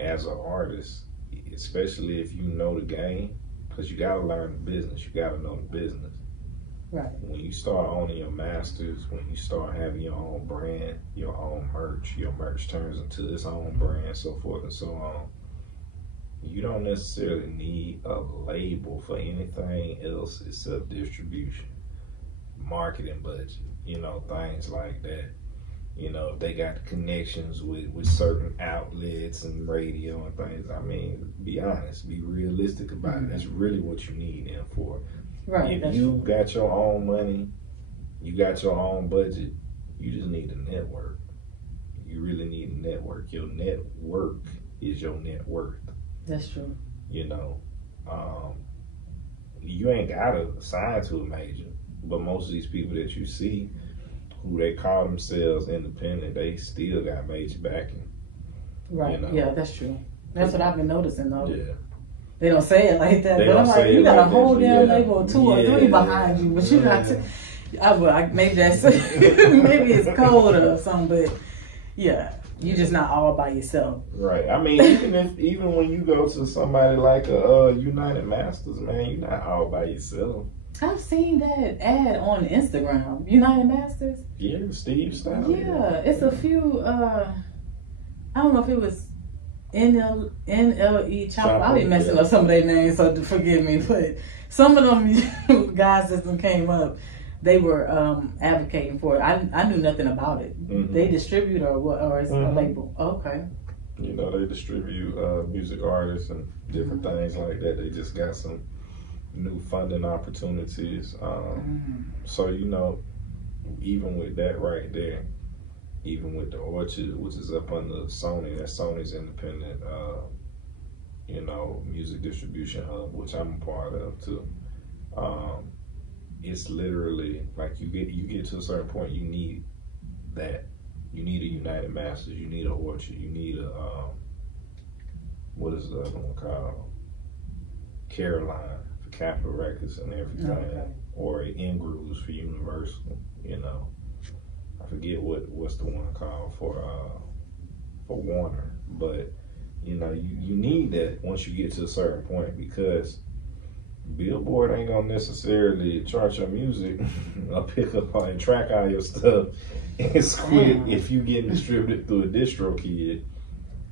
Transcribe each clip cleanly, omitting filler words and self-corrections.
as an artist, especially if you know the game, because you got to learn the business. You got to know the business. Right. When you start owning your masters, when you start having your own brand, your own merch, your merch turns into its own brand, so forth and so on. You don't necessarily need a label for anything else except distribution, marketing budget, things like that. If they got connections with certain outlets and radio and things, I mean, be honest, be realistic about it. That's really what you need them for. Right. If you got your own money, you got your own budget, you just need a network. You really need a network. Your network is your net worth. That's true. You ain't got to sign to a major, but most of these people that you see who they call themselves independent, they still got major backing. Right. Yeah, that's true. That's what I've been noticing though. Yeah. They don't say it like that, but I'm like, you got a whole damn label or 2 or 3 behind you, but you got to. Maybe that's maybe it's cold or something, but yeah, you're just not all by yourself. Right. I mean, even when you go to somebody like a United Masters, man, you're not all by yourself. I've seen that ad on Instagram. United Masters. Yeah, Steve Style. Yeah, it's a few. I don't know if it was NLE Chopper. I be messing up some of their names, so forgive me. But some of them guys that came up, they were advocating for it. I knew nothing about it. Mm-hmm. They distribute or what? Or is it a label? Okay. They distribute music artists and different things like that. They just got some new funding opportunities. So even with that right there, even with the Orchard, which is up under Sony, that's Sony's independent, music distribution hub, which I'm a part of too. It's literally like you get to a certain point, you need that. You need a United Masters, you need an Orchard, you need a what is the other one called? Caroline for Capitol Records and everything, or In Grooves for Universal. I forget what's the one called for Warner, but you need that once you get to a certain point, because Billboard ain't gonna necessarily chart your music or pick up and track all your stuff and squid if you getting distributed through a DistroKid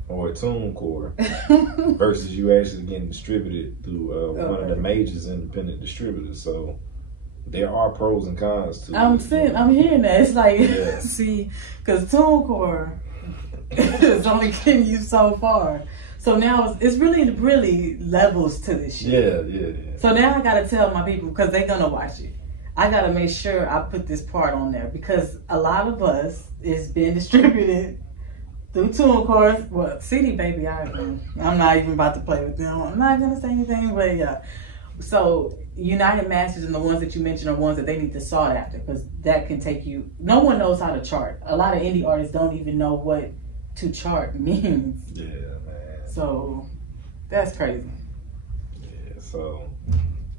or a TuneCore versus you actually getting distributed through one of the majors independent distributors. So there are pros and cons to it. I'm hearing that. It's like, see, because TuneCore is only getting you so far. So now it's really levels to this shit. Yeah. So now I gotta tell my people, because they're gonna watch it, I gotta make sure I put this part on there, because a lot of us is being distributed through TuneCore. Well, CD Baby, I'm not even about to play with them. I'm not gonna say anything, but yeah. So United Masters and the ones that you mentioned are ones that they need to sought after, because that can take you. No one knows how to chart. A lot of indie artists don't even know what to chart means. Yeah, man. So that's crazy. Yeah. So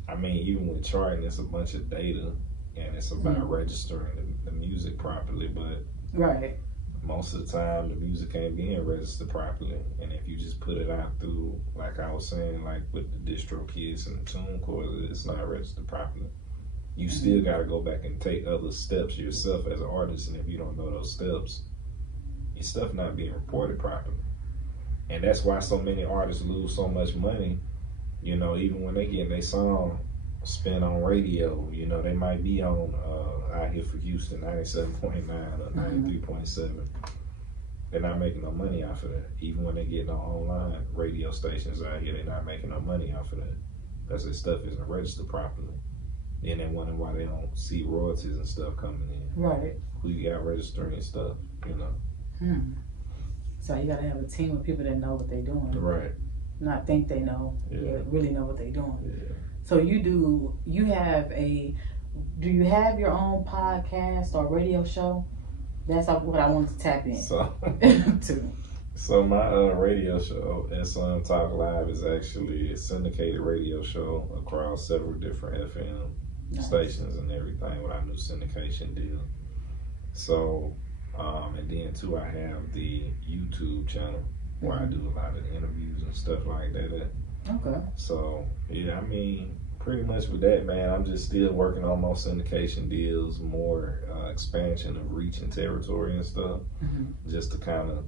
I mean, even with charting, it's a bunch of data, and it's about registering the music properly. But most of the time, the music ain't being registered properly. And if you just put it out through, like I was saying, like with the DistroKids and the TuneCore, it's not registered properly. You still got to go back and take other steps yourself as an artist. And if you don't know those steps, your stuff not being reported properly. And that's why so many artists lose so much money. Even when they get their song spin on radio, they might be on out here for Houston 97.9 or 93.7. They're not making no money off of that. Even when they get on online radio stations out here, they're not making no money off of that. Because their stuff isn't registered properly. Then they wonder why they don't see royalties and stuff coming in. Right. Who you got registering stuff, So you gotta have a team of people that know what they're doing. Right. Not think they know, but really know what they're doing. Yeah. So do you have your own podcast or radio show? That's what I wanted to tap in to. So my radio show, SM Talk Live, is actually a syndicated radio show across several different FM stations and everything with our new syndication deal. So, and then too, I have the YouTube channel, where I do a lot of interviews and stuff like that. Okay. So yeah, I mean, pretty much with that, man, I'm just still working on more syndication deals, more expansion of reach and territory and stuff, just to kind of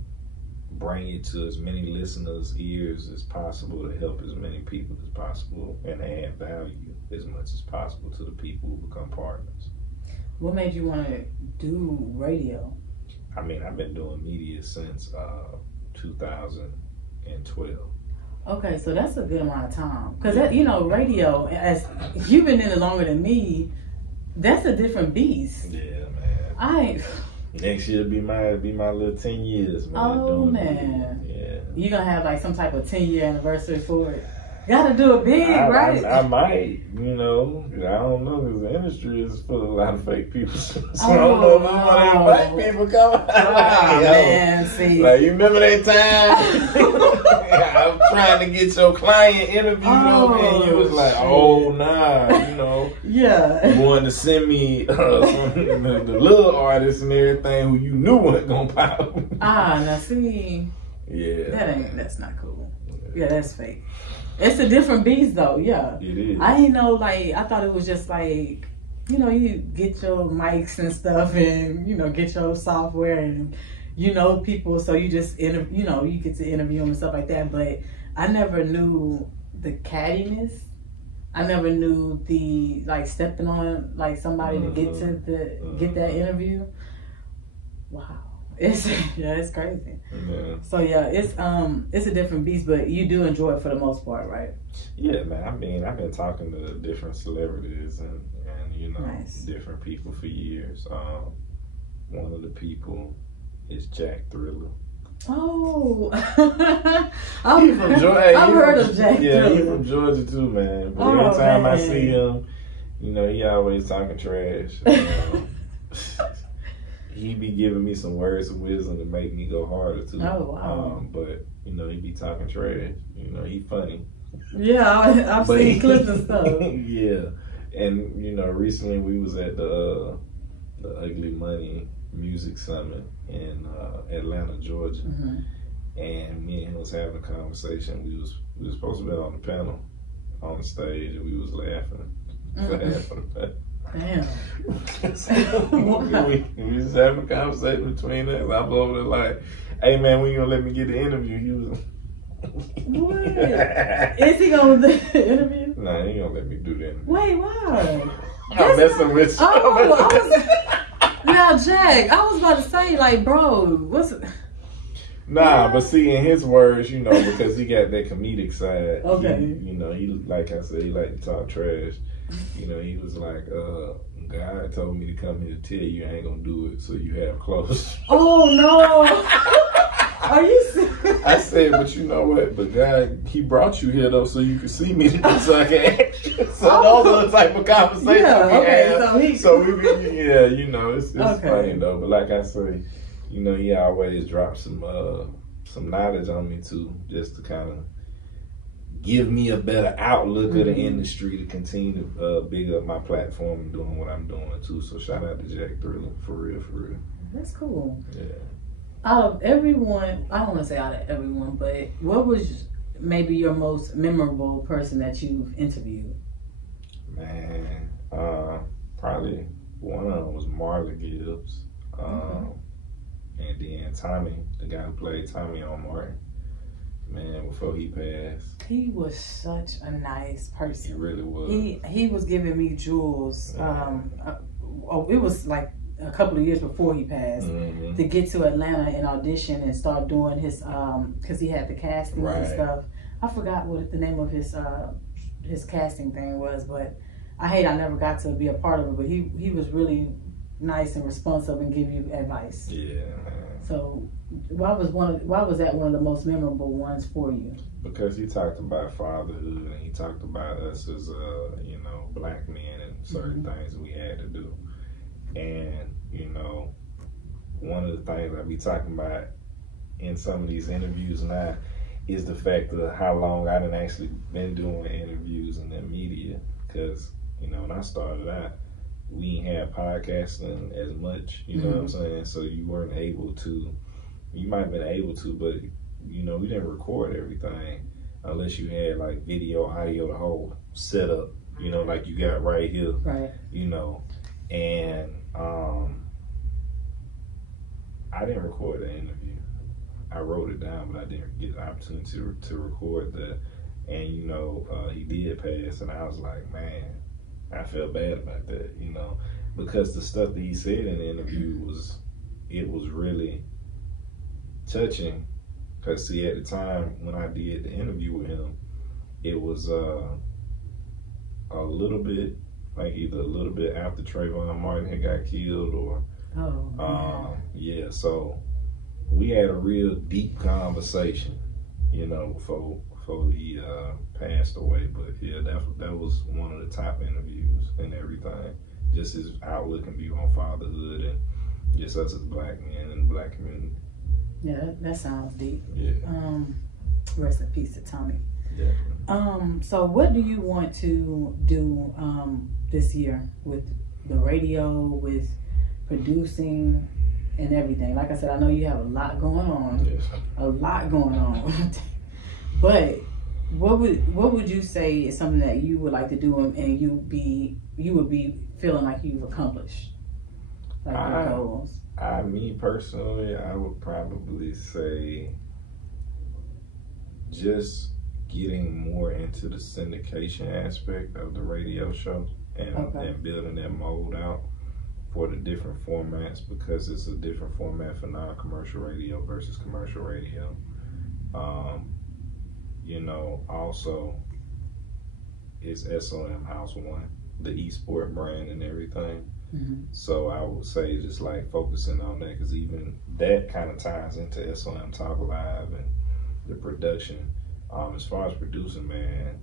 bring it to as many listeners' ears as possible to help as many people as possible and add value as much as possible to the people who become partners. What made you want to do radio? I mean, I've been doing media since 2012. Okay, so that's a good amount of time. Because, radio, as you've been in it longer than me, that's a different beast. Yeah, man. Next year be my little 10 years, man. Oh, man. Yeah. You going to have like some type of 10-year anniversary for it? Gotta do it big, right? I might, I don't know, because the industry is full of a lot of fake people. So I don't know if I want to invite people coming. Man, see. Like, you remember that time? I'm trying to get your client interviewed over, and you was like, oh, nah, Yeah. You wanted to send me the little artists and everything who you knew wasn't going to pop. Now see. Yeah. That's not cool. Yeah, that's fake. It's a different beast, though. Yeah, it is. I didn't know. I thought it was just like, you get your mics and stuff, and get your software, and people. So you just you get to interview them and stuff like that. But I never knew the cattiness. I never knew the stepping on somebody to get to get that interview. Wow. It's crazy. Yeah. So yeah, it's a different beast, but you do enjoy it for the most part, right? Yeah, man. I mean, I've been talking to different celebrities and nice. different people for years. One of the people is Jack Thriller. Oh, I've heard of Jack Thriller. Yeah, he's from Georgia too, man. But every time I see him, he always talking trash. He be giving me some words of wisdom to make me go harder too. Oh wow! But he be talking trash. He funny. Yeah, I've seen clips and stuff. Yeah, and recently we was at the Ugly Money Music Summit in Atlanta, Georgia, and me and him was having a conversation. We was supposed to be on the panel, on the stage, and we was laughing. Damn. we was having a conversation between us. I'm over there like, hey man, when you gonna let me get the interview? He was what? Is he gonna do the interview? Nah, he ain't gonna let me do that. Wait, why? I'm messing with you. Now Jack, I was about to say bro, what's Nah, but see, in his words, because he got that comedic side. Okay. He like I said, he like to talk trash. He was like, God told me to come here to tell you I ain't gonna do it, so you have clothes. Oh no! Are you serious? I said, but you know what? But God, He brought you here though, so you can see me, so I can ask you. So those are the type of conversations we have. So we it's funny though. But like I say, he always drops some knowledge on me too, just to kind of give me a better outlook of the industry to continue to big up my platform and doing what I'm doing too. So shout out to Jack Thriller, for real. That's cool. Yeah. Out of everyone, I don't want to say out of everyone, but what was maybe your most memorable person that you've interviewed? Man, probably one of them was Marla Gibbs. And then Tommy, the guy who played Tommy on Martin. Man, before he passed. He was such a nice person. He really was. He was giving me jewels. It was like a couple of years before he passed to get to Atlanta and audition and start doing his because he had the castings and stuff. I forgot what the name of his casting thing was, but I never got to be a part of it. But he was really nice and responsive and give you advice. Yeah. So why was that one of the most memorable ones for you? Because he talked about fatherhood and he talked about us as black men and certain things that we had to do. And one of the things I be talking about in some of these interviews now is the fact of how long I done actually been doing interviews in the media. Because when I started out, we ain't had podcasting as much, you know what I'm saying? So you weren't able to, you might have been able to, but you know, we didn't record everything unless you had like video, audio, the whole setup, you know, like you got right here, right? You know, and I didn't record the interview. I wrote it down, but I didn't get the opportunity to record that. And you know, he did pass, and I was like, man, I felt bad about that, you know, because the stuff that he said in the interview was really touching. Because see, at the time when I did the interview with him, it was a little bit, like either a little bit after Trayvon Martin had got killed, or yeah. So we had a real deep conversation, you know, before he passed away. But yeah, that was one of the top interviews and everything. Just his outlook and view on fatherhood, and just us as black men in the black community. Yeah, that sounds deep. Yeah. Rest in peace to Tommy. Definitely. So what do you want to do this year with the radio, with producing and everything? Like I said, I know you have a lot going on. Yes. A lot going on. But what would you say is something that you would like to do and you would be feeling like you've accomplished? Like your goals? Me personally, I would probably say just getting more into the syndication aspect of the radio show and building that mold out for the different formats, because it's a different format for non-commercial radio versus commercial radio. You know, also it's SOM House One, the eSport brand and everything. Mm-hmm. So I would say just like focusing on that, because even that kind of ties into SOM Talk Live and the production. As far as producing, man,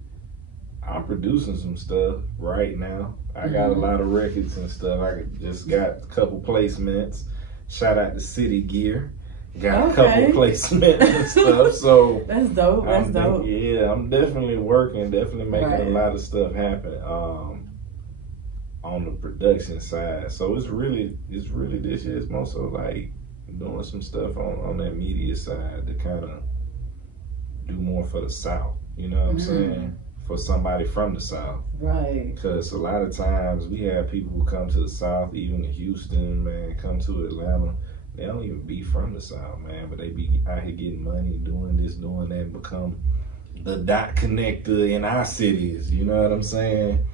I'm producing some stuff right now. I got a lot of records and stuff. I just got a couple placements. Shout out to City Gear. Got a couple placements and stuff. So that's dope. That's dope. Yeah, I'm definitely working, definitely making a lot of stuff happen. On the production side. So it's really this year is most of like doing some stuff on that media side to kind of do more for the South, you know what I'm saying? For somebody from the South. Right. Because a lot of times we have people who come to the South, even to Houston, man, come to Atlanta. They don't even be from the South, man, but they be out here getting money, doing this, doing that, and become the dot connector in our cities, you know what I'm saying?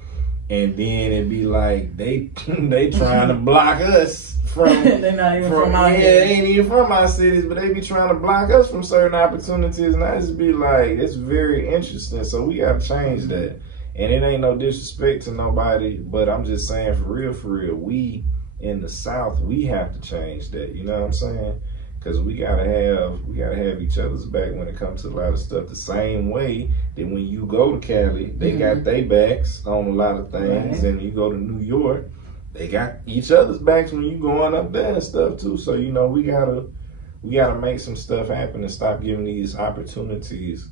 And then it'd be like they trying to block us from they're not even from our cities. They ain't even from our cities, but they be trying to block us from certain opportunities, and I just be like, it's very interesting. So we gotta change that. And it ain't no disrespect to nobody, but I'm just saying for real, we in the South, we have to change that. You know what I'm saying? Because we gotta have each other's back when it comes to a lot of stuff. The same way that when you go to Cali, they got their backs on a lot of things, and you go to New York, they got each other's backs when you going up there and stuff too. So you know we gotta make some stuff happen and stop giving these opportunities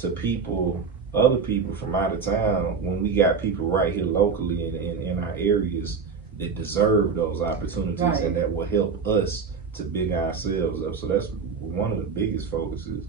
to other people from out of town, when we got people right here locally in our areas that deserve those opportunities and that will help us to big ourselves up. So that's one of the biggest focuses